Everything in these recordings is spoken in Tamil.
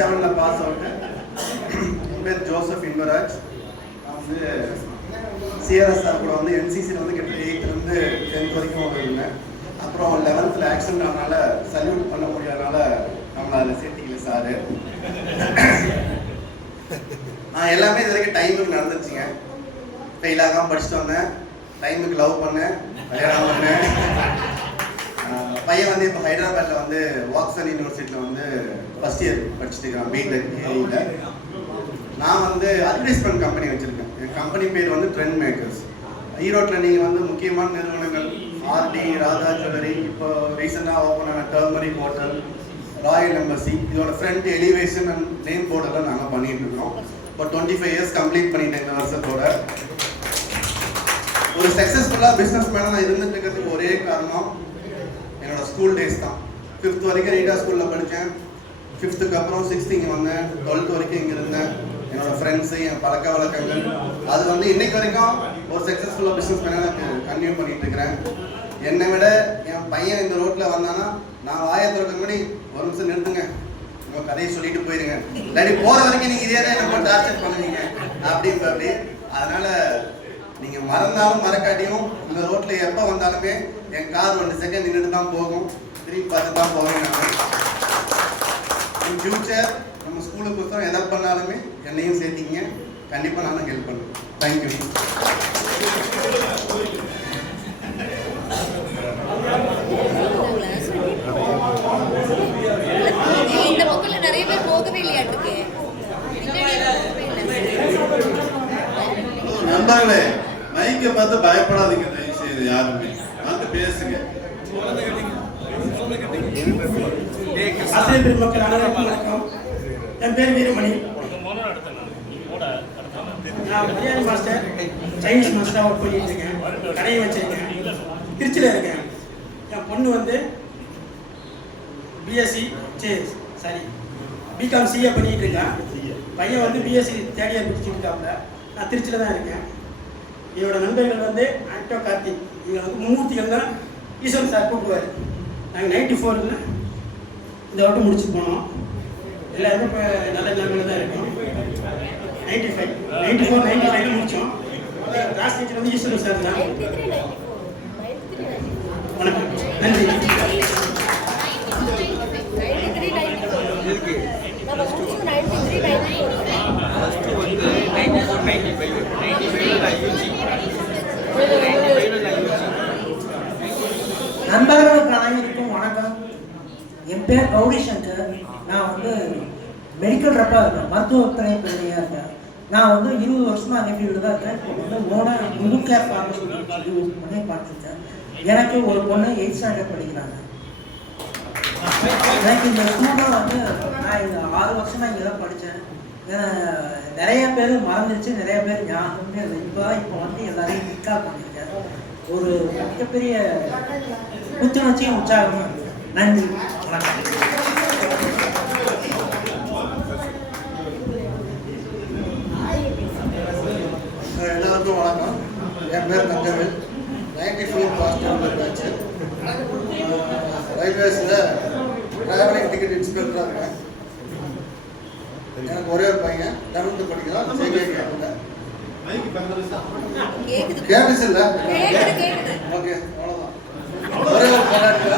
97 பாஸ் அவுட். என் பேர் ஜோசப் இன்பராஜ். நான் வந்து சிஆர்எஸ்ஆர் கூட வந்து என்சிசியில் வந்து கிட்டத்தட்ட 8th to 10th வரைக்கும் இருந்தேன். அப்புறம் 11th ஆக்சிடென்ட் ஆனால சல்யூட் பண்ண முடியாதனால நம்மளை அதில் சேர்த்திக்கல சார். நான் எல்லாமே இது வரைக்கும் டைமுக்கு நடந்துச்சுங்க. ஃபெயில் ஆகாமல் படிச்சுட்டு வந்தேன், டைமுக்கு லவ் பண்ணேன், கல்யாணம் பண்ணேன். பையன் வந்து இப்போ ஹைதராபாத்தில் வந்து வாக்சன் யூனிவர்சிட்டியில் வந்து ஃபஸ்ட் இயர் படிச்சுட்டு இருக்கான், பிடெக் ஏஐயில். நான் வந்து அட்வர்டைஸ்மெண்ட் கம்பெனி வச்சுருக்கேன். என் கம்பெனி பேர் வந்து ட்ரெண்ட் மேக்கர்ஸ். ஈரோட்டில் நீங்கள் வந்து முக்கியமான நிறுவனங்கள் ஆர்டி, ராதா ஜுவல்லரி, இப்போ ரீசெண்டாக ஓப்பன் ஆன டர்மரிக் ஹோட்டல், ராயல் எம்பசி, இதோட ஃப்ரண்ட் எலிவேஷன் அண்ட் நேம் போர்டெல்லாம் நாங்கள் பண்ணிகிட்டு இருக்கோம். இப்போ 25 years கம்ப்ளீட் பண்ணிட்டேன் இந்த வருஷத்தோட. ஒரு சக்ஸஸ்ஃபுல்லாக பிஸ்னஸ் மேனாக நான் இருந்துட்டு இருக்கிறதுக்கு ஒரே காரணம் என்னோட ஸ்கூல் டேஸ் தான். 5th வரைக்கும் ரீடா ஸ்கூலில் படித்தேன். 5th அப்புறம் 6th இங்கே வந்தேன். 12th வரைக்கும் இங்கே இருந்தேன். என்னோட ஃப்ரெண்ட்ஸு, என் பழக்க வழக்கங்கள், அது வந்து இன்னைக்கு வரைக்கும் ஒரு சக்ஸஸ்ஃபுல்லாக பிஸ்னஸ் மேனாக எனக்கு கன்டினியூ பண்ணிட்டு இருக்கிறேன். என்னை விட என் பையன் இந்த ரோட்டில் வந்தானா நான் வாயை திறக்க முன்னாடி ஒரு நிமிஷம் நிறுத்துங்க, உங்கள் கதையை சொல்லிட்டு போயிருங்க, இல்லாட்டி போகிற வரைக்கும் நீங்கள் இதே தான் என்ன டார்ச்சர் பண்ணுவீங்க அப்படி. அதனால் நீங்கள் மறந்தாலும் மறக்காட்டியும் இந்த ரோட்டில் எப்போ வந்தாலுமே என் கார் 1 செகண்ட் நின்றுட்டு தான் போகும், திரும்பி பார்த்து தான் போவேன். நான் இன் ஃபியூச்சர் நம்ம ஸ்கூலுக்கு புத்தகம் எதை பண்ணாலுமே என்னையும் சேர்த்திங்க, கண்டிப்பாக நானும் ஹெல்ப் பண்ணுவேன். தேங்க்யூ. இந்த பக்கத்தில் நிறைய பேர் போகவே இல்லையாட்டுக்கு. நண்பர்களே, மைக்கை பார்த்து பயப்படாதீங்க, தயவு செய்து யாருமே வந்து பேசுங்க. ஆசிரியர் மக்கள் அனைவருக்கும் வணக்கம். என் பேர் வீரமணி. நான் பிரியாணி மாஸ்டர், சைனீஸ் மாஸ்டராக ஒர்க் பண்ணிட்டு இருக்கேன். கடையை வச்சிருக்கேன், திருச்சியில் இருக்கேன். என் பொண்ணு வந்து பிகாம் சிஏ பண்ணிட்டு இருக்கேன். பையன் வந்து பிஎஸ்சி 3rd year முடிச்சுட்டு இருக்காப்புல. நான் திருச்சியில் தான் இருக்கேன். என்னோட நண்பர்கள் வந்து ஆக்டோ கார்த்திக், இங்கே வந்து மும்மூர்த்திகள் தான் ஈஸ்வரன் சார் கூப்பிடுவார். நாங்கள் 94ல் இந்த வட்டம் முடிச்சுட்டு போனோம். எல்லாருமே இப்போ நல்ல நிலைமையில் தான் இருக்கோம். 95, 94, 95 முடித்தோம். கிளாஸ் டீச்சர் வந்து ஈஸ்வரன் சார் தான். வணக்கம், நன்றி. நண்பர்களுக்கு அனைவருக்கும் வணக்கம். என் பேர் கௌரி சங்கர். நான் வந்து மெடிக்கல் ரெப்பாக இருக்கேன், மருத்துவத்துறை பெருமையாக இருக்கேன். நான் வந்து 20 வருஷமா அந்த ஃபீல்டு தான் இருக்கேன். இப்போ வந்து ஓனாக முழுக்கேர் ஃபார்மசூட்டிக்கல் சொல்லி ஒரு பண்ணி பார்த்துருக்கேன். எனக்கு ஒரு பொண்ணு 8th standard படிக்கிறாங்க. எனக்கு இந்த ஸ்கூலில் வந்து நான் இந்த 6 வருஷமா இங்கே தான் படித்தேன். நிறைய பேர் மறந்துடுச்சு, நிறைய பேர் ஞாபகமே இல்லை. இப்போ வந்து எல்லாரையும் நிக்கால் பண்ணியிருக்கேன். ஒரு மிகப்பெரிய புத்துணர்ச்சியும் உற்சாகமும் இருக்கு. நன்றி, வணக்கம். எல்லாருக்கும் வணக்கம். என் பேர் தங்கவேல். 94 pass batch. ரயில்வேஸில் டிராவலிங் டிக்கெட் இன்ஸ்பெக்டராக இருக்கேன். எனக்கு ஒரே ஒரு பையன் 11th படிக்கிறான். கேபிஸ் இல்லை. ஓகே, அவ்வளோதான். ஒரே ஒரு பாராட்டு.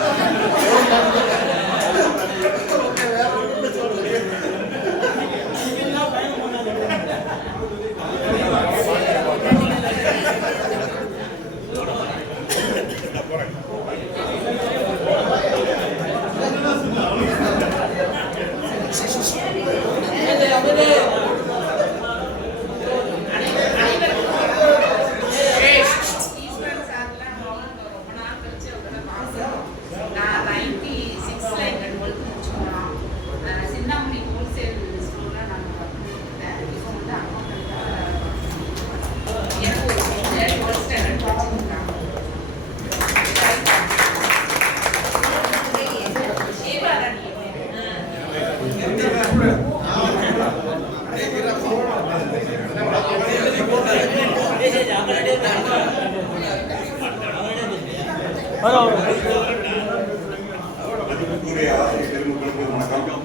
அன்புக்குரிய ஆசிரியர் பெருமக்களுக்கு வணக்கம்.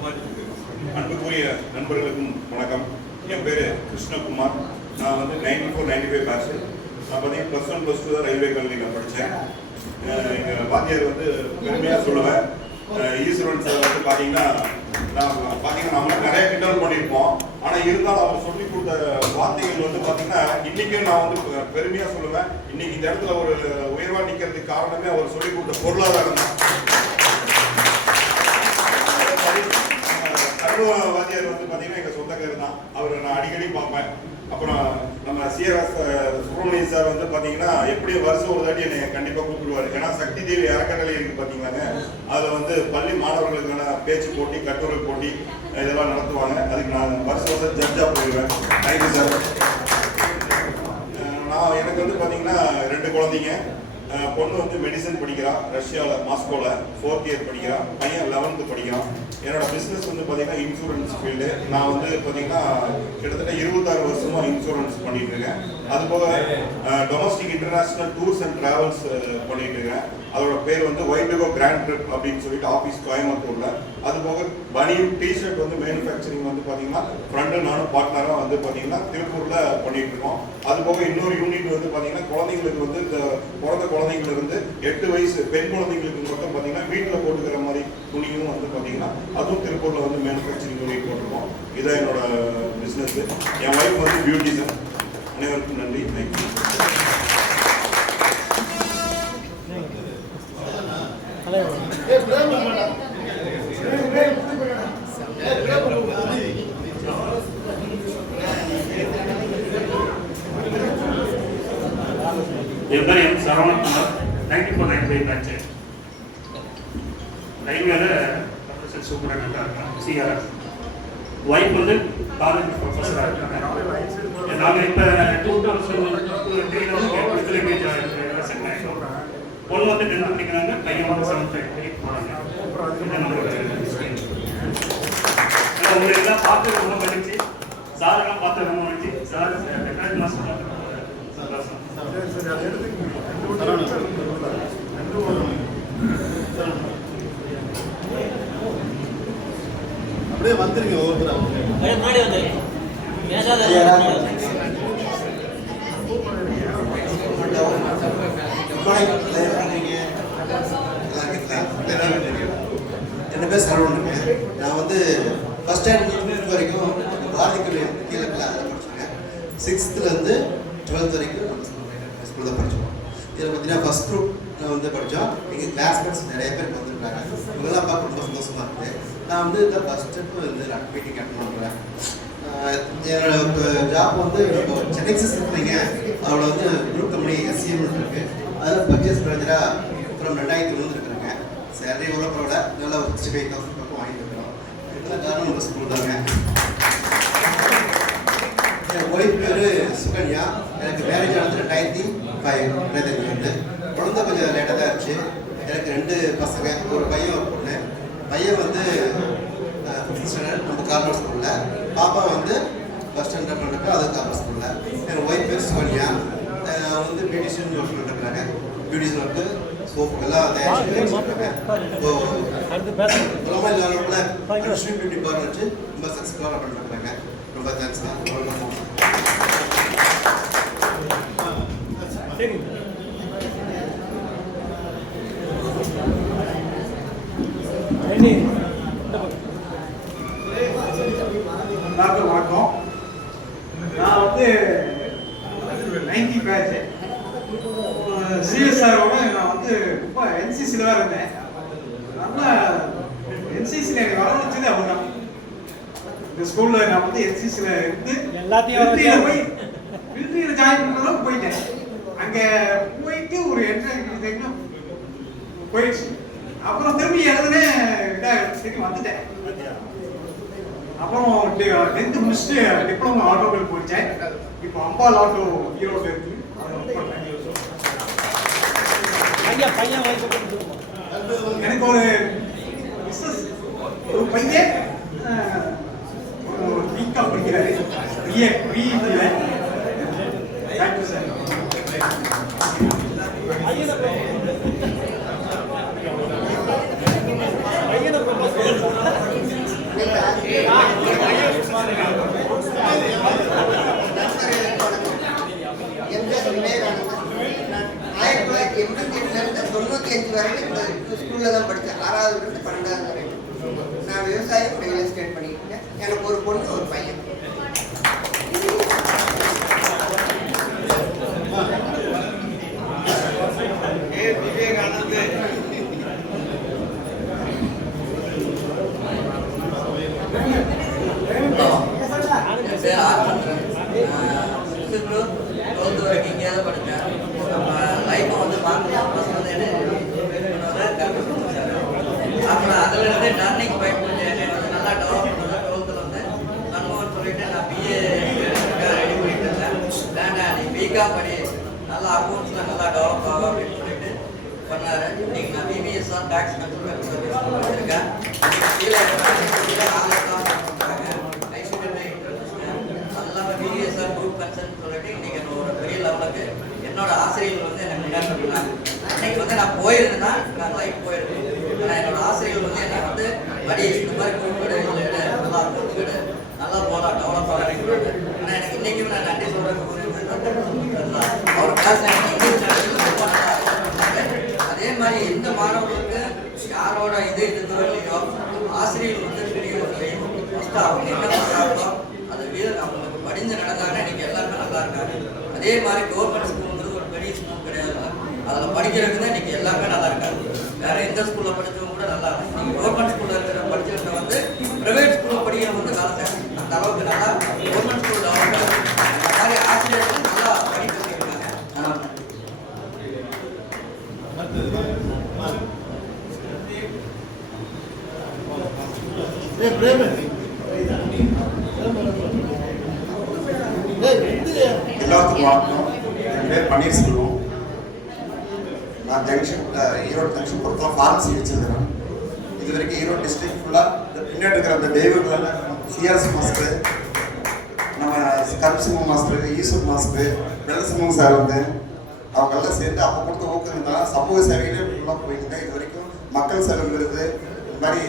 அன்புக்குரிய அன்புக்குரிய நண்பர்களுக்கும் வணக்கம். என் பேர் கிருஷ்ணகுமார். நான் வந்து 94-95 பேட்ச். நான் பார்த்தீங்கன்னா +1 +2 தான் ரயில்வே கல்லூரியில் படித்தேன். எங்கள் வாத்தியார் வந்து பெருமையாக சொல்லுவேன். ஈஸ்வரன் சார் வந்து பார்த்தீங்கன்னா நம்மளும் நிறைய கிண்டல் பண்ணியிருப்போம். ஆனால் இருந்தாலும் அவர் சொல்லி கொடுத்த வார்த்தைகள் வந்து பார்த்தீங்கன்னா இன்றைக்கும் நான் வந்து பெருமையாக சொல்லுவேன். இன்னைக்கு இந்த இடத்துல ஒரு உயர்வாக நிற்கிறதுக்கு காரணமே அவர் சொல்லி கொடுத்த பொருளாதாரம் தான். வாத்தியார் வந்து பார்த்தீங்கன்னா எங்கள் சொந்தக்காரர் தான். அவரை நான் அடிக்கடி பார்ப்பேன். அப்புறம் நம்ம சிஆர்எஸ் சுப்பிரமணியன் சார் வந்து பார்த்தீங்கன்னா எப்படி வருஷம் ஒரு தாட்டி என்னை கண்டிப்பாக கூப்பிடுவார். ஏன்னா சக்தி தேவி அறக்கட்டளை இருக்குது பார்த்தீங்களாங்க, அதில் வந்து பள்ளி மாணவர்களுக்கான பேச்சு போட்டி, கட்டுரை போட்டி இதெல்லாம் நடத்துவாங்க. அதுக்கு நான் வருஷம் ஜட்ஜாக போயிடுவேன். Thank you sir. எனக்கு வந்து பார்த்தீங்கன்னா 2 குழந்தைங்க. பொண்ணு வந்து மெடிசன் படிக்கிறான், ரஷ்யாவில் மாஸ்கோவில் 4th இயர் படிக்கிறான். பையன் 11th படிக்கிறான். என்னோட பிஸ்னஸ் வந்து பார்த்தீங்கன்னா இன்சூரன்ஸ் ஃபீல்டு. நான் வந்து பார்த்தீங்கன்னா கிட்டத்தட்ட 26 வருஷமாக இன்சூரன்ஸ் பண்ணிட்டு இருக்கேன். அதுபோக domestic international tours and travels பண்ணிட்டு இருக்கேன். அதோட பேர் வந்து வைடுகோ கிராண்ட் ட்ரிப் அப்படின்னு சொல்லிட்டு ஆஃபீஸ் கோயம்புத்தூரில். அதுபோக பனியன் டிஷர்ட் வந்து மேனுஃபேக்சரிங் வந்து பார்த்தீங்கன்னா ஃப்ரெண்டு நானும் பார்ட்னராக வந்து பார்த்தீங்கன்னா திருப்பூரில் பண்ணிட்டு இருக்கோம். அதுபோக இன்னொரு யூனிட் வந்து பார்த்தீங்கன்னா குழந்தைங்களுக்கு வந்து இந்த பிறந்த குழந்தைங்களிருந்து 8 வயசு பெண் குழந்தைங்களுக்கு மட்டும் பார்த்தீங்கன்னா வீட்டில் போட்டுக்கிற மாதிரி துணியும் வந்து பார்த்தீங்கன்னா அதுவும் திருப்பூரில் வந்து மேனுஃபேக்சரிங் யூனிட் போட்டிருக்கோம். இதான் என்னோட பிஸ்னஸ். என் ஒய்ஃப் வந்து பியூட்டிஷியன். அனைவருக்கும் நன்றி. தேங்க்யூ. என் பேர் எம் சரவணகுமார். 94-95 பேட்ச். ரயில்வேல ப்ரொஃபஸர் சூப்பரண்டாக இருக்காங்க. சிஆர்எஸ் ஒய்ஃப் வந்து காலேஜ் ப்ரொஃபஸராக இருக்காங்க. நாங்கள் இப்போ 2003 பொண்ணு வந்து 10th படிக்கிறாங்க, பையன் வந்து 7th போகிறாங்க. உங்களுக்கு எல்லாம் பார்த்து ரொம்ப மகிழ்ச்சி. சாரெல்லாம் பார்த்து ரொம்ப மகிழ்ச்சி. சார் ரெண்டாவது மாதம் பார்த்து சந்தோஷம். அப்படியே வந்துருங்க ஒவ்வொருத்தரும். முன்னாடி வந்துருங்க. என் பேர் சரவணனுங்க. நான் வந்து ஃபஸ்ட் ஸ்டாண்டர்ட் வரைக்கும் பாரதி கல்லூரி கீழே அதில் படிச்சிருக்கேன். 6th-லேருந்து 12th வரைக்கும் ஸ்கூலில் தான் படித்தோம். இதில் பார்த்தீங்கன்னா ஃபஸ்ட் குரூப் நான் வந்து படித்தோம். எங்கள் கிளாஸ்மேட்ஸ் நிறைய பேர் வந்துருக்காங்க. இவங்கெல்லாம் பார்க்க ரொம்ப சந்தோஷமாக இருக்குது. நான் வந்து இந்த ஃபஸ்ட் ஸ்டெப்பு வந்து மீட்டிங் அட்டன் பண்ணுறேன். என்னோட ஜாப் வந்து இப்போ சென்னை இருக்கிறீங்க. அவளை வந்து குரூப் கம்பெனி SCM இருக்குது. அதில் பர்ச்சேஸ் மேனேஜராக அப்புறம் 2003 இருக்கிறேங்க. சேலரி எவ்வளோ பரவாயில்ல, நல்லா ஒரு 65,000 பக்கம் வாங்கிட்டு இருக்கிறோம். இதெல்லாம் காரணம் நம்ம ஸ்கூல் தாங்க. என் ஒய்ஃப் பேர் சுகன்யா. எனக்கு மேரேஜ் ஆனது 2005 வந்து. குழந்தை கொஞ்சம் லேட்டாக தான் இருந்துச்சு. எனக்கு 2 பசங்க, ஒரு பையன் ஒரு பொண்ணு. பையன் வந்து 5th ஸ்டாண்டர்ட் நம்ம கார்னர் ஸ்கூலில், பாப்பா வந்து ஃபஸ்ட் ஸ்டாண்டர்ட் பண்ணிருக்கேன், அது கார்னர் ஸ்கூலில். என் ஒய்ஃப் பேர் சுகன்யா. வந்து பியூட்டிஷியன் ஒர்க் பண்ணிருக்கிறாங்க. பியூட்டிஷியன் ஒர்க்கு சோப்புக்கெல்லாம் தயாரிச்சு வச்சுருக்காங்க. இப்போ உலகம் இல்லாமல் லட்சுமி பியூட்டி பார்லர் வச்சு ரொம்ப சக்ஸஸ்ஃபுல்லாக பண்ணிருக்கிறாங்க. ரொம்ப தேங்க்ஸ் தான். எல்லாருக்கும் வணக்கம். நான் வந்து 90 பேட்ச். சிஎஸ்ஆரோட நான் வந்து ரொம்ப NCCல தான் இருந்தேன். நல்லா NCCல எனக்கு வரவழைச்சது அவங்க தான். இந்த ஸ்கூலில் நான் வந்து NCCல இருந்து எல்லாத்தையும் போய் மிலிட்ரியில் ஜாயின் பண்ணுற அளவுக்கு போயிட்டேன். அங்கே போயிட்டு ஒரு என்ட்ரன்ஸ் போயிடுச்சு. அப்புறம் திரும்பி எழுதுனேன், திரும்பி வந்துட்டேன். அப்புறம் 10th முடிச்சுட்டு டிப்ளமோ ஆட்டோமொபைல் போயிட்டேன். இப்போ அம்பாள் ஆட்டோ ஈரோடு இருக்கு. எனக்கு ஒரு பிஸ்னஸ், ஒரு பையன் ஒரு பிகாம் படிக்கிறாரு. Thank you sir. Yeah. MGR Vivekanandan. நான் 1988 95 வரைக்கும் இந்த ஸ்கூல்ல தான் படித்தேன். 6வது 12வது வரைக்கும். நான் விவசாயம் ரியல் எஸ்டேட் பண்ணிட்டு இருக்கேன். எனக்கு ஒரு பொண்ணு ஒரு பையன். வரைக்கும் இங்கே தான் படித்தேன். நம்ம லைஃப்பை வந்து மாற்றலாம் ஃபஸ்ட் வந்து அப்புறம் அதுலேருந்து டர்னிங் பாயிண்ட் என்னை வந்து நல்லா டெவலப் பண்ணது. 12th வந்து நண்பன் சொல்லிட்டு நான் பிஏ ரெடி பண்ணிட்டு இருந்தேன். வேண்டாம் நீ பிகாம் படி நல்லா அக்கௌண்ட்ஸில் நல்லா டெவலப் ஆகும் அப்படின்னு சொல்லிட்டு பண்ணார். இன்னைக்கு நான் பிபிஎஸ் தான் டேக்ஸ் கன்சல்டன்ட் சர்வீஸ் பண்ணியிருக்கேன். கீழே பிஎஸ்ஆர் குரூப் கன்சல்ட் சொல்லிட்டு இன்னைக்கு ஒரு பெரிய லெவலுக்கு என்னோட ஆசிரியர்கள் வந்து என்னை முன்னாடி பண்ணாங்க. இன்னைக்கு வந்து நான் போயிருந்தேன்னா நான் லைஃப் போயிருக்கேன். ஆனால் என்னோட ஆசிரியர்கள் வந்து என்னை வந்து படி இந்த மாதிரி குரூப் எடு இல்லை எடு நல்லா குரூப் எடு நல்லா போகலாம் டெவலப் ஆகலாம். ஆனால் எனக்கு இன்னைக்கும் நான் நன்றி சொல்கிறேன். அவர் கிளாஸ் அதே மாதிரி எந்த மாணவர்களுக்கு யாரோட இது இல்லையோ ஆசிரியர்கள் வந்து பெரியவர்களையும் ஃபஸ்ட்டு அவங்க என்ன பண்ணுறாங்களோ அது வீரர் அவங்களுக்கு படிஞ்சு நடந்தாங்கன்னா இன்னைக்கு எல்லாருமே நல்லா இருக்காங்க. அதே மாதிரி கவர்மெண்ட் ஸ்கூலுங்கிறது ஒரு பெரிய ஸ்கூல் கிடையாது. அதில் படிக்கிறதுக்கு தான் இன்னைக்கு எல்லாருமே நல்லா இருக்காங்க. வேற எந்த ஸ்கூலில் படித்தவங்க கூட நல்லா இருக்கும். நீங்கள் கவர்மெண்ட் ஸ்கூலில் இருக்கிற படிக்கிறவங்க வந்து ப்ரைவேட் ஸ்கூலில் படிக்கிறவங்க வந்து காலத்தை அந்த அளவுக்கு நல்லா கவர்மெண்ட் ஸ்கூலில் அவங்க அந்த மாதிரி ஆசிரியர்கள் நல்லா படிக்க வச்சுருக்காங்க. நல்லா எல்லாத்துக்கும் வணக்கம். என் பேர் பன்னீர்செல்வம். நான் ஈரோடு ஜங்ஷன் பொறுத்தவரை ஃபார்மசி வச்சிருக்கிறேன். இது வரைக்கும் ஈரோடு டிஸ்ட்ரிக்ட் ஃபுல்லாக இந்த பின்னாடி இருக்கிற அந்த தெய்வங்கள் சிஆர்எஸ் மாஸ்டர், நம்ம கருப்சிம்ம மாஸ்டர், ஈஸ்வர் மாஸ்டர், வெள்ளசிம்மம் சார் வந்து அவங்கெல்லாம் சேர்ந்து அப்போ கொடுத்த ஊக்கம் தான் சமூக சேவைகளே ஃபுல்லாக போயிருக்கேன். இது வரைக்கும் மக்கள் சேவை விருது இந்த மாதிரி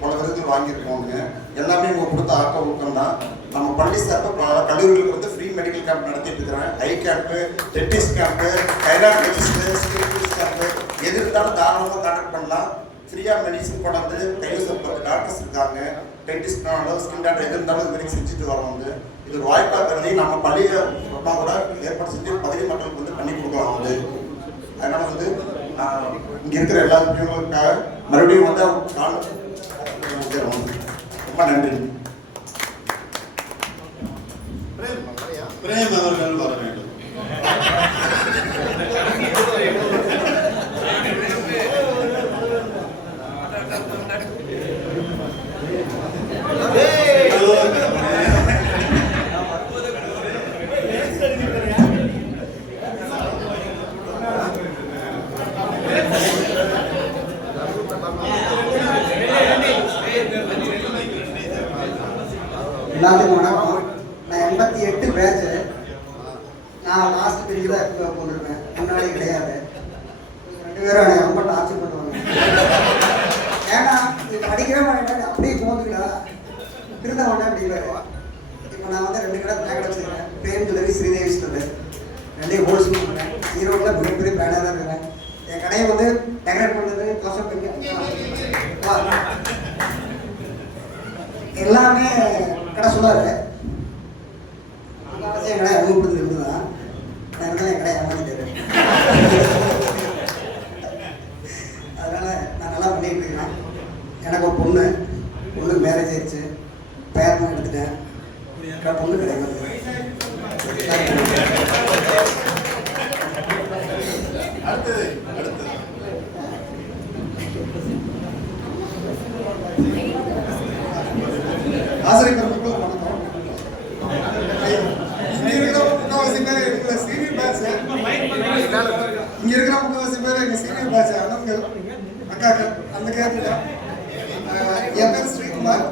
பல விருதுகள் வாங்கியிருக்கோங்க. எல்லாமே இவங்க கொடுத்த ஆக்க ஊக்கம் தான். நம்ம பள்ளி சார்பு கல்லூரிகளுக்கு வந்து ஃப்ரீ மெடிக்கல் கேம்ப் நடத்திட்டு இருக்கிறேன். ஐ கேம்ப்பு, டென்டிஸ்ட் கேம்ப்பு, கைராலஜிஸ்ட்டு, ஸ்கில்ஸ் கேம்ப்பு எது இருந்தாலும் தாராளமாக கான்டாக்ட் பண்ணலாம். ஃப்ரீயாக மெடிசன் கொண்டாந்து கைவசம் டாக்டர்ஸ் இருக்காங்க. டென்டிஸ்ட்னாலும் ஸ்கின் டாக்டர் எது இருந்தாலும் இது வரைக்கும் செஞ்சுட்டு வரோம். வந்து இது ஒரு வாய்ப்பாக கருதி நம்ம பள்ளியில் சொன்னால் கூட ஏற்பாடு செஞ்சு பகுதி மக்களுக்கு வந்து பண்ணி கொடுக்கலாம். வந்து அதனால் வந்து இங்கே இருக்கிற எல்லா விஷயங்களுக்காக மறுபடியும் வந்து ரொம்ப நன்றி. பிரேம் அவர்கள் வர வேண்டும். எல்லாத்துக்கும் வணக்கம். நான் 88 பேட்ச். நான் லாஸ்ட் பெரிய தான் இப்போ கொண்டிருக்கேன். முன்னாடி கிடையாது. 2 பேரும் என்னை ரொம்ப டார்ச்சர் பண்ணுவாங்க. ஏன்னா நீ படிக்கவே மாட்டேன் அப்படியே போந்துங்களா திருந்த மாட்டேன் அப்படிங்கிறாரு. இப்போ நான் வந்து 2 கடை பிளாக் வச்சுருக்கேன். Prem jewellery, Sridevi store 2 wholesale பண்ணுறேன். ஈரோட்டில் மிகப்பெரிய பிராண்டாக தான் இருக்கிறேன். என் கடையை வந்து டெக்கரேட் பண்ணுறது எல்லாமே கடை சொல்லாரு. என் கடை அறிமுகப்படுத்தி இருந்துதான் நான் இருந்தாலும் என் கடையை ஏமாத்திட்டாரு. அதனால நான் நல்லா பண்ணிட்டு இருக்கேன். எனக்கு ஒரு பொண்ணுக்கு மேரேஜ் ஆயிடுச்சு. பேரமாக எடுத்துட்டேன். பொண்ணு கிடையாது. அடுத்தது ஆசிரியர் பெருமக்களுக்கு வணக்கம். இங்க இருக்கிற முக்கால்வாசி பேர் எங்களை சீனியர் பேட்ச். இங்க இருக்கிற முக்கால்வாசி பேர் எங்க சீனியர் பேட்ச். அண்ணன்கள், அக்காக்கள் அந்த கேரக்டர். என் பேர் ஸ்ரீகுமார்.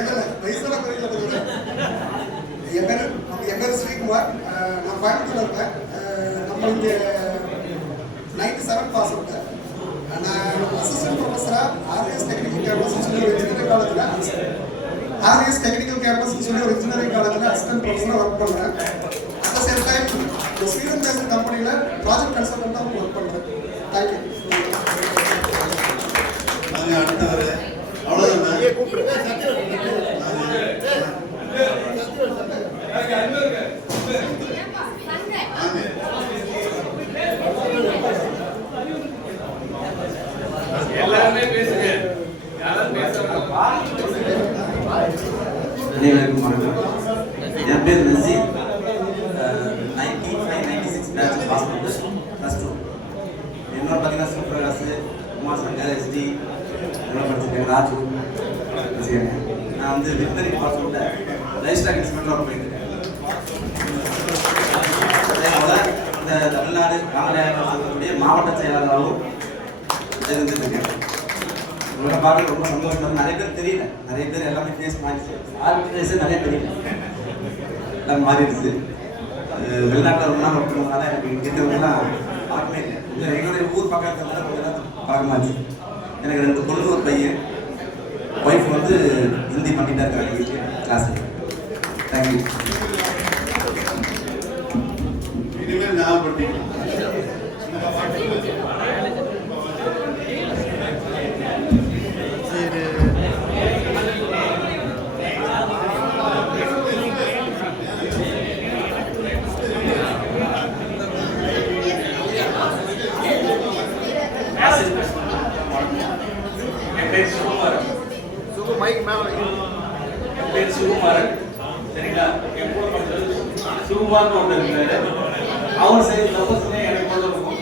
இல்லை வயசுல குறையில என் பேர் ஸ்ரீகுமார். நான் கோயம்புத்தூர்ல இருக்கேன். நம்ம இங்கே 97 பாஸ் அவுட். நான் அசிஸ்டன்ட் ப்ரொஃபஸராக ஆர்எஸ் டெக்னிக்கல் கேம்பஸ் வெற்றிலை சார். ஆர்விஎஸ் டெக்னிக்கல் கேம்பஸ்னு சொல்லி ஒரு இன்ஜினியரிங் காலேஜில் அசிஸ்டன்ட் ப்ரொஃபஸராக ஒர்க் பண்ணுறேன். அட் த சேம் டைம் ஒரு ஸ்வீடன் பேஸ்ட் கம்பெனியில் ப்ராஜெக்ட் கன்சல்டண்ட்டாக ஒர்க் பண்ணுறேன். தேங்க்யூ. நாங்கள் அடுத்தவர் அவ்வளோதான். எல்லாருமே பேசுங்க. யாரும் பேசுறப்பா. அனைவருக்கும் வணக்கம். என் பேர் நசீர். 95-96 பேட்ச் பாஸ் பண்ணது +2. என்னோட பார்த்தீங்கன்னா சிவபிரகாஷ், குமார் சங்கர், SD இதெல்லாம் படிச்சிருக்கேன். ராஜு வச்சுக்கேங்க. நான் வந்து வித்தனி டிபார்ட்மெண்ட்டில் லைஃப் இன்ஸ்பெக்டர் ஒர்க் பண்ணியிருக்கேன். அதே போல் இந்த தமிழ்நாடு காமராஜர் மாவட்ட செயலாளராகவும் இருந்துருக்கேன். உங்களை பார்க்க ரொம்ப சந்தோஷம். நிறைய பேர் தெரியல, நிறைய பேர் எல்லாமே ஃபேஸ் மாறிடுச்சு. ஆர்கனைசே நிறைய தெரியல, எல்லாம் மாறிடுச்சு. வெளிநாட்டில் ரொம்ப நாள் ஒர்க் பண்ணதுனால எனக்கு இங்கே இருக்கிறவங்கலாம் பார்க்கவே இல்லை. இல்லை எங்களுடைய ஊர் பக்கத்தில் கொஞ்சம் பார்க்கமாச்சு. எனக்கு 2 பொண்ணு ஒரு பையன். ஒய்ஃப் வந்து ஹிந்தி பண்ணிட்டா இருக்காங்க வீட்டில் கிளாஸ். தேங்க்யூ. இனிமேல் ஞாபகப்படுத்திக்கலாம். என் பேர் சுகுமாரன். சரிங்களா? என் கூட படிச்சது சுகுமார்னு ஒன்று இருக்கிறாரு. அவர் செய்ய தப்பு செஞ்சா எனக்கு கொண்டு இருக்கும்,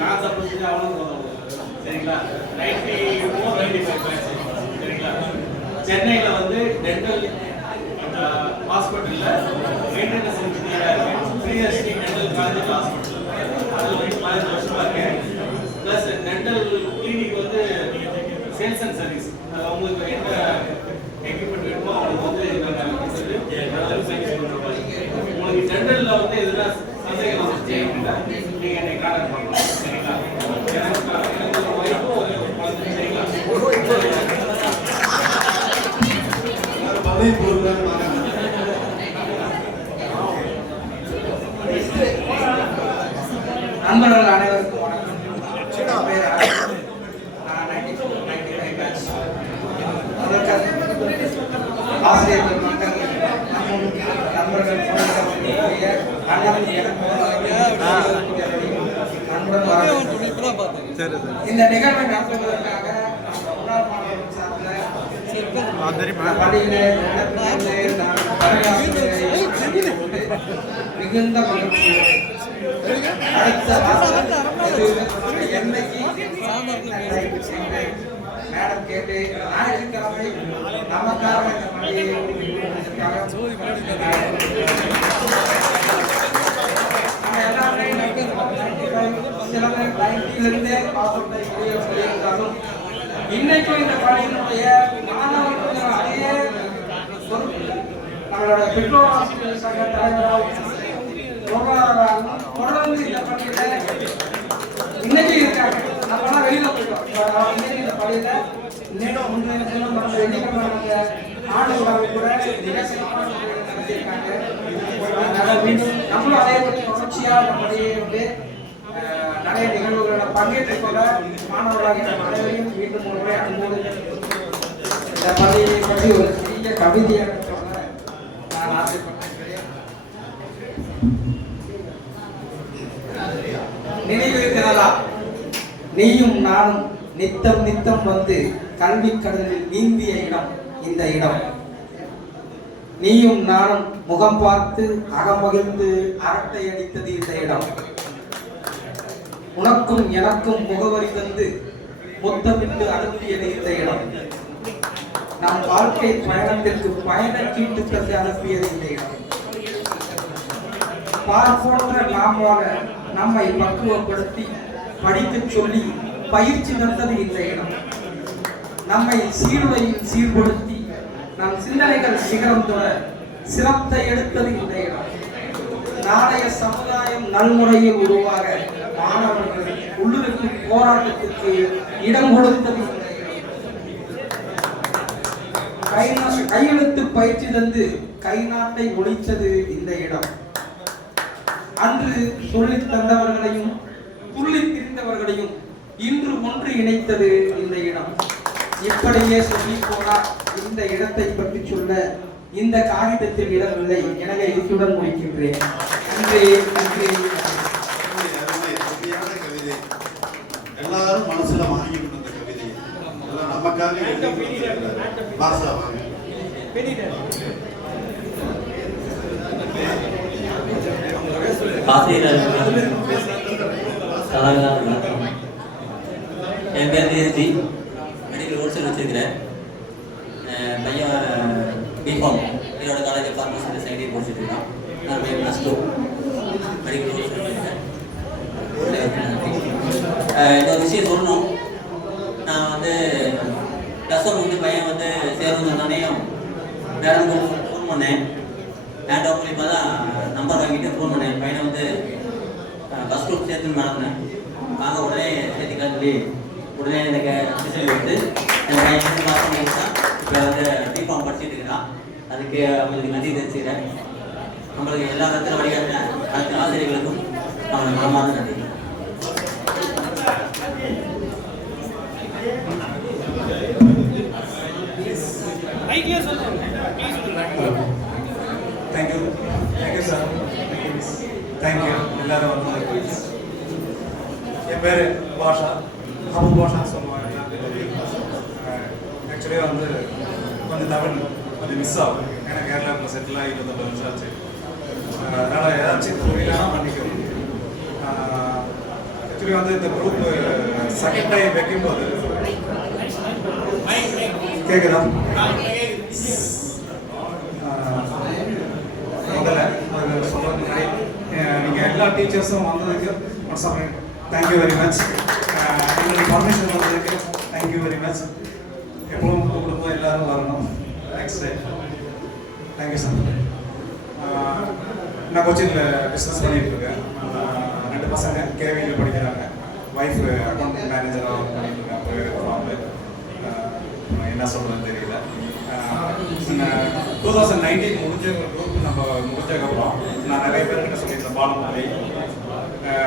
நான் தப்பு செஞ்சா அவனும் கொண்டு இருக்கும். சரிங்களா? 94-95 பேட்ச். சரிங்களா? சென்னையில் வந்து டென்டல் ஹாஸ்பிட்டலில் மெயின்டெனன்ஸ் இன்ஜினியராக இருக்கேன். ஃப்ரீஎஸ்டி டென்டல் காலேஜ் ஹாஸ்பிட்டல் அதில் 15 வருஷமாக இருக்கேன். ப்ளஸ் டென்டல் கிளினிக் வந்து சேல்ஸ் அண்ட் சர்வீஸ். அவங்களுக்கு என்ன எக்யூப்மெண்ட் வேணுமோ அவங்களுக்கு வந்து உங்களுக்கு டெண்டரில் வந்து எதுனா சந்தேகம் வந்துச்சு அப்படின்னா நீங்கள் என்னை கான்டாக்ட் பண்ணலாம். சரிங்களா? எனக்கு ஒரு ஒய்ஃபும் ஒரு குழந்தை. சரிங்களா? நண்பர்கள் அனைவருக்கும் வணக்கம். என் பேர் நான் 94-95 பேட்ச். ஆசிரியர் பெருமக்கள், நண்பர்கள், இந்த நிகழ்வை நடத்துவதற்காக முன்னாள் மாணவர்கள் சார்ந்த மிகுந்த மகிழ்ச்சி. அடுத்த என்னைக்கு மேடம் கேட்டு ஞாயிற்றுக்கிழமை நமக்காக இந்த பணியை சில பேர் 90-லிருந்தே பாசத்தை சொல்லியிருந்தாலும் இன்னைக்கும் இந்த பணியினுடைய மாணவர்கள் அதே நம்மளோட பெற்றோர் ஆசிரியர் சங்க தலைவராக தொடர்ந்து இந்த பணியில இன்னைக்கு இருக்காங்க. நம்மளாம் வெளியில போயிட்டோம். இன்னைக்கு இந்த பணியில இன்னும் முந்தைய தினம் நம்ம வெள்ளிக்கிழமை ஆண்டுகளாக கூட மிக சிறப்பான முறையில் நடத்தியிருக்காங்க. நம்மளும் அதே பற்றி தொடர்ச்சியாக இந்த பணியை வந்து நிறைய நிகழ்வுகளில் பங்கேற்றுக் கொள்ள மாணவர்களாக நம்ம அனைவரையும் மீண்டும் ஒரு முறை அனுபவம் இந்த பணியை பற்றி ஒரு சிறிய கவிதையாக சொல்ல நான் ஆசைப்பட்டேன். நினைவிருக்கிறதா? நீயும் நானும் நித்தம் நித்தம் வந்து கல்வி கடலில் நீந்திய இடம் இந்த இடம். நீயும் நானும் முகம் பார்த்து அகமகிழ்ந்து அரட்டை அடித்தது இந்த இடம். உனக்கும் எனக்கும் முகவரி தந்து முத்தமிட்டு அனுப்பியது இந்த இடம். நம் வாழ்க்கை பயணத்திற்கு பயண சீட்டு தந்து அனுப்பியது இந்த இடம். பார்ப்போன்ற நாமாக நம்மை பக்குவப்படுத்தி படிக்கச் சொல்லி பயிற்சி தந்தது இந்த இடம். நம்மை சீருடையில் சீர்படுத்தி நம் சிந்தனைகள் சிகரம் தொட சிரத்தை எடுத்தது இந்த இடம். நாளைய சமுதாயம் நல்முறையில் உருவாக மாணவர்கள் உள்ளிருக்கும் போராட்டத்திற்கு இடம் கொடுத்தது இந்த இடம். கையெழுத்து பயிற்சி தந்து கை நாட்டை ஒழித்தது இந்த இடம். அன்று சொல்லித் தந்தவர்களையும் துள்ளித் திரிந்தவர்களையும் இன்று ஒன்று இணைத்தது இந்த இடம். இப்படியே சொல்லி போனால் இந்த இடத்தை பற்றி சொல்ல இந்த காகிதத்தில் இடமில்லை. எனவே இத்துடன் முடிக்கின்றேன். நன்றி நன்றி. கவிதை எல்லாரும் மனசுல வாங்கிக்கணும். அந்த கவிதை எல்லாம் நமக்காக பாசா வாங்க. என் பேர் தேர்ஜி, மெடிக்கல் ஹோல்சேல் வச்சிருக்கிறேன். பையன் பிஃபார்ம் என்னோட காலேஜ் ஃபார்மசி செகண்ட் இயர் முடிச்சுட்டு இருக்கான். நான் +2 மெடிக்கல் ஹோல்சேல் வச்சிருக்கேன். இன்னொரு விஷயம் சொல்லணும். நான் வந்து +1 வந்து பையன் வந்து சேரணும்னு சொன்னோடனே மேடம் ஃபோன் பண்ணேன். ஹேண்ட் ஆஃப் மூலியமாக தான் நம்பர் வாங்கிட்டு ஃபோன் பண்ணேன். பையனை வந்து ஃபஸ்ட் குரூப் சேர்த்துன்னு மேடம் வாங்க உடனே சேர்த்துக்கலாம் சொல்லி உடனே எனக்கு டிசிஷன் எடுத்து என் பையன் 2 மாதம் முடிச்சான். இப்போ வந்து பிஃபார்ம் படிச்சுட்டு இருக்கிறான். அதுக்கு அவங்களுக்கு நன்றி தெரிஞ்சுக்கிறேன். நம்மளுக்கு எல்லா விதத்திலும் வழிகாட்டின அனைத்து ஆசிரியர்களுக்கும் அவங்களுக்கு மனமார்ந்த நன்றி. Thank you sir. தேங்க்யூ எல்லாரும் வந்து. என் பேர் பாஷா, ஹபு பாஷான்னு சொல்லுவாங்க. ஆக்சுவலி வந்து கொஞ்சம் தமிழ் கொஞ்சம் மிஸ் ஆகும். ஏன்னா கேரளாவில் செட்டில் ஆகி 28 வருஷம் ஆச்சு. அதனால் ஏதாச்சும் புரியலன்னா பண்ணிக்கணும். ஆக்சுவலி வந்து இந்த குரூப் செகண்ட் டைம் வைக்கும்போது கேட்குதா? முதல்ல சொல்கிறதுக்கு முன்னாடி நீங்கள் எல்லா டீச்சர்ஸும் வந்ததுக்கு தேங்க்யூ வெரி மச். எங்களுக்கு பர்மிஷன் வந்ததுக்கு தேங்க்யூ வெரி மச். எப்பவும் கூப்பிடும்போது எல்லோரும் வரணும். Next day thank you sir. நான் கொச்சினில் பிஸ்னஸ் பண்ணிகிட்டு இருக்கேன். 2 பசங்க கேவியில் படிக்கிறாங்க. ஒய்ஃப் அக்கௌண்ட் மேனேஜராக ஒர்க் பண்ணிட்டு இருக்காங்க. என்ன சொல்கிறதுன்னு தெரியல. 2019 முடிஞ்ச குரூப் நம்ம முடிஞ்சதுக்கப்புறம் நான் நிறைய பேர்கிட்ட சொல்லியிருந்தேன். பாலமுறை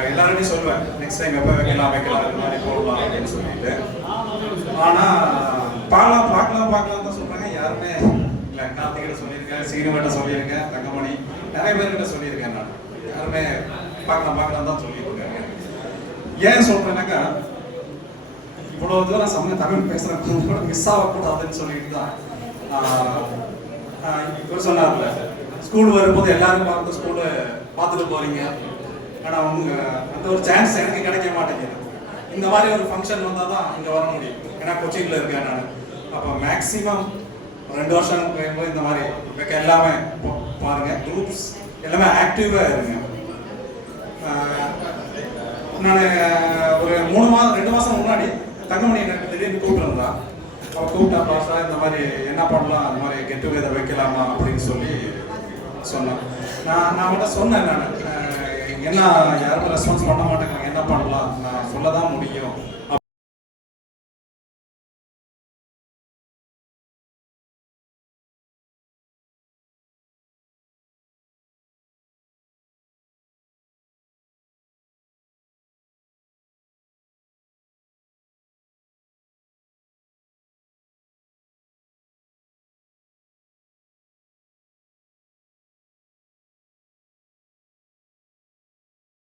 எல்லார்கிட்டையும் சொல்லுவேன், நெக்ஸ்ட் டைம் எப்போ வைக்கலாம் இந்த மாதிரி போடலாம் அப்படின்னு சொல்லிட்டு. ஆனால் பார்க்கலாம் தான் சொல்கிறாங்க. யாருமே இல்லை. கார்த்திகிட்ட சொல்லியிருக்கேன், சீனிவர்கிட்ட சொல்லியிருக்கேன், தங்கமணி நிறைய பேர்கிட்ட சொல்லியிருக்கேன். நான் யாருமே பார்க்கலாம் தான் சொல்லியிருக்காங்க. ஏன் சொல்கிறேன்னாக்கா, இவ்வளோ தூரம் தமிழ் பேசுகிறேன் கொஞ்சம் கூட மிஸ் ஆகக்கூடாதுன்னு சொல்லிட்டு தான். இவர் சொன்னார்ல, ஸ்கூல் வரும்போது எல்லாரும் பார்த்து ஸ்கூலை பார்த்துட்டு போகிறீங்க. ஆனால் அந்த ஒரு சான்ஸ் எனக்கு கிடைக்க மாட்டேங்குது. இந்த மாதிரி ஒரு ஃபங்க்ஷன் வந்தால் தான் இங்கே வர முடியும். ஏன்னா கொச்சினில் இருக்கேன் நான். அப்போ மேக்ஸிமம் 2 வருஷம் போகும்போது இந்த மாதிரி வைக்க எல்லாமே பாருங்கள். குரூப்ஸ் எல்லாமே ஆக்டிவாக இருங்க. நான் ஒரு 2 மாதம் முன்னாடி தங்கமணி எனக்கு திடீர்னு கூப்பிட்டுருந்தா. அவள் கூப்பிட்டா, பாஷா இந்த மாதிரி என்ன பண்ணலாம், அந்த மாதிரி கெட் டுகெதர் வைக்கலாமா அப்படின்னு சொல்லி சொன்னேன். நான் மட்டும் சொன்னேன். நான் என்ன யாரும் ரெஸ்பான்ஸ் பண்ண மாட்டேங்கிறாங்க, என்ன பண்ணலாம், நான் சொல்ல தான் முடியும்